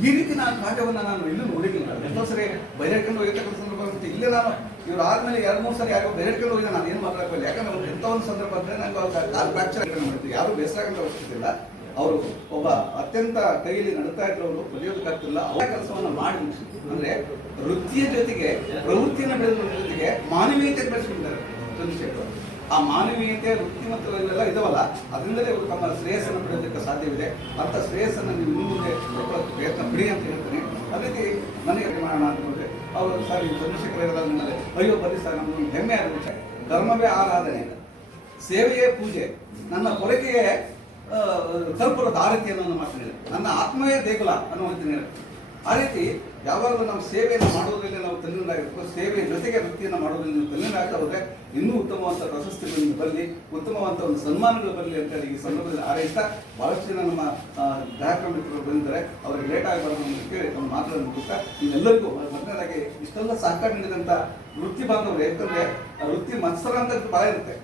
ಈ ರೀತಿ ನಾನು ಕಾರ್ಯವನ್ನು ನಾನು ಎಲ್ಲೂ ನೋಡಿಲ್ಲ ಎಷ್ಟೋ ಸರಿ ಬೈರೇಟ್ಕೊಂಡು ಹೋಗಿರ್ತಕ್ಕಂಥ ಸಂದರ್ಭ ಬರುತ್ತೆ ಇಲ್ಲೇ ನಾನು ಇವ್ರು ಆದ್ಮೇಲೆ ಎರಡು ಮೂರು ಸರಿ ಯಾರೋ ಬೈರೇಟ್ಕೊಂಡು ಹೋಗಿ ನಾನು ಏನು ಮಾತಾಡಕ್ಕಿಲ್ಲ ಯಾಕಂದ್ರೆ ಎಂಥ ಒಂದು ಸಂದರ್ಭ ಅಂದ್ರೆ ನಂಗೆ ಅವ್ರು ಕಾಲು ಫ್ರಾಕ್ಚರ್ ಮಾಡ್ತೀವಿ ಯಾರು ಬೇಸರ ಆಗಂತ ಅವಶ್ಯಕತೆ ಅವರು ಒಬ್ಬ ಅತ್ಯಂತ ಕೈಯಲ್ಲಿ ನಡ್ತಾ ಇದ್ದವರು ಕಲಿಯೋದಕ್ಕಾಗ್ತಿಲ್ಲ ಅವರ ಕೆಲಸವನ್ನು ಮಾಡಿ ಮುಗಿಸಿದ್ರು. ಅಂದ್ರೆ ವೃತ್ತಿಯ ಜೊತೆಗೆ ಪ್ರವೃತ್ತಿಯನ್ನು ಬೆಳೆದ ಜೊತೆಗೆ ಮಾನವೀಯತೆ ಬೆಳೆಸ್ಕೊಂಡಿದ್ದಾರೆ ಚಂದ್ರಶೇಖರ್. ಆ ಮಾನವೀಯತೆ ವೃತ್ತಿ ಮತ್ತು ಇವೆಲ್ಲ ಇದಾವಲ್ಲ ಅದರಿಂದಲೇ ಅವರು ತಮ್ಮ ಶ್ರೇಯಸ್ಸನ್ನು ಪಡೆಯೋದಕ್ಕೆ ಸಾಧ್ಯವಿದೆ. ಅಂತ ಶ್ರೇಯಸ್ಸನ್ನು ನೀವು ಮುಂದೆ ಪಡ್ಕೊಳ್ಳೋಕೆ ಪ್ರಯತ್ನ ಬಿಡಿ ಅಂತ ಹೇಳ್ತೀನಿ. ಅದೇ ರೀತಿ ನನಗೆ ಮಾಡೋಣ ಅಂತಂದರೆ ಅವರು ಸರ್ ಈ ಚಂದ್ರಶೇಖರ ಮೇಲೆ ಅಯ್ಯೋ ಬನ್ನಿ ಸರ್ ನಮ್ಮ ಹೆಮ್ಮೆ ಆದ ಧರ್ಮವೇ ಆರಾಧನೆ. ಸೇವೆಯೇ ಪೂಜೆ. ನನ್ನ ಕೊರಕೆಯೇ ಆ, ತಲುಪುವ ದಾರತಿ ಅನ್ನೋ ಒಂದು ನನ್ನ ಆತ್ಮವೇ ದೇಗುಲ ಅನ್ನುವಂತ ಆ ರೀತಿ ಯಾವಾಗಲೂ ನಾವು ಸೇವೆಯನ್ನು ಮಾಡೋದ್ರಲ್ಲಿ ನಾವು ತಲ್ಲೀನರಾಗಿರ್ಬೇಕು ಸೇವೆಯ ಜೊತೆಗೆ ವೃತ್ತಿಯನ್ನು ಮಾಡೋದ್ರಲ್ಲಿ ನೀವು ತಲ್ಲೀನರಾಗ್ತಾ ಹೋದ್ರೆ ಇನ್ನೂ ಉತ್ತಮವಾದ ಪ್ರಶಸ್ತಿಗಳು ಬರಲಿ ಉತ್ತಮವಾದ ಒಂದು ಸನ್ಮಾನಗಳು ಬರಲಿ ಅಂತ ಈ ಸಂದರ್ಭದಲ್ಲಿ ಹಾರೈಸ್ತಾ ಬಹಳಷ್ಟು ಜನ ನಮ್ಮ ಗ್ರಾಹಕ ಮಿತ್ರರು ಬಂದಿದ್ದಾರೆ. ಅವರಿಗೆ ಲೇಟ್ ಆಗಬಾರ್ದು ಅಂತ ಕೇಳಿ ನಮ್ಮ ಮಾತುಗಳನ್ನು ಮುಗಿಸ್ತಾ ಇದೆಲ್ಲರಿಗೂ ಮೊದಲನೇದಾಗಿ ಇಷ್ಟೆಲ್ಲ ಸಹಕಾರ ನೀಡಿದಂಥ ವೃತ್ತಿ ಬಾಂಧವರು, ಯಾಕಂದ್ರೆ ಆ ವೃತ್ತಿ ಮತ್ಸರ ಅಂತ ಬಹಳ ಇರುತ್ತೆ.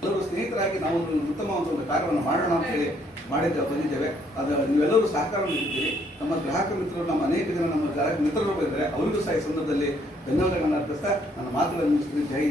ಎಲ್ಲರೂ ಸ್ನೇಹಿತರಾಗಿ ನಾವು ಉತ್ತಮ ಒಂದು ಕಾರ್ಯವನ್ನು ಮಾಡೋಣ ಅಂತ ಹೇಳಿ ಮಾಡಿದ್ದೆ ಬಂದಿದ್ದೇವೆ. ಅದು ನೀವೆಲ್ಲರೂ ಸಹಕಾರ ನೀಡಿದ್ದೀರಿ. ನಮ್ಮ ಗ್ರಾಹಕ ಮಿತ್ರರು, ನಮ್ಮ ಅನೇಕ ಜನ ನಮ್ಮ ಗ್ರಾಹಕ ಮಿತ್ರರು ಬಂದಿದ್ದಾರೆ ಅವರಿಗೂ ಸಹ ಈ ಸಂದರ್ಭದಲ್ಲಿ ಧನ್ಯವಾದಗಳನ್ನು ಅರ್ಪಿಸ್ತಾ ನನ್ನ ಮಾತುಗಳನ್ನು ಮುಗಿಸ್ತೀನಿ. ಜೈ.